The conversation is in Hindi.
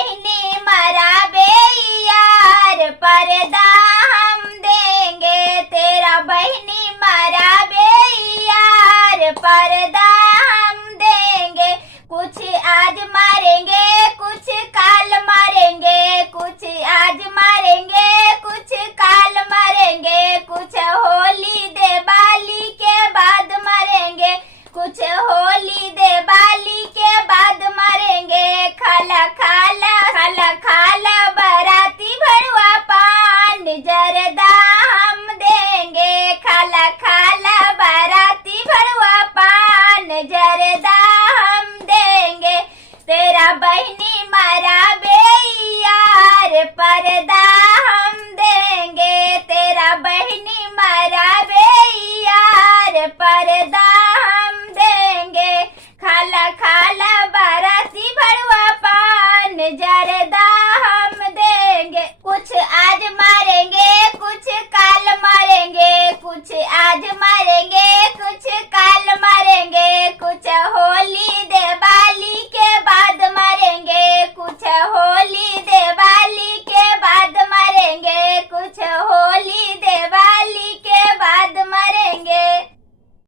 बहनी मरा बे यार पर्दा हम देंगे, तेरा बहनी मरा बे यार पर्दा हम देंगे। कुछ आज मारेंगे कुछ काल मारेंगे, कुछ आज मारेंगे कुछ काल मारेंगे, कुछ होली दिवाली के बाद मारेंगे, कुछ होली दिवाली के बाद मारेंगे। खाला खाला खाला खाला बराती भरवा पान जरदा हम देंगे, खाला खाला बराती भरवा पान जरदा हम देंगे। तेरा बहनी मरा बे यार पर्दा हम देंगे, तेरा बहनी मरा बे यार पर्दा हम देंगे। खाला खा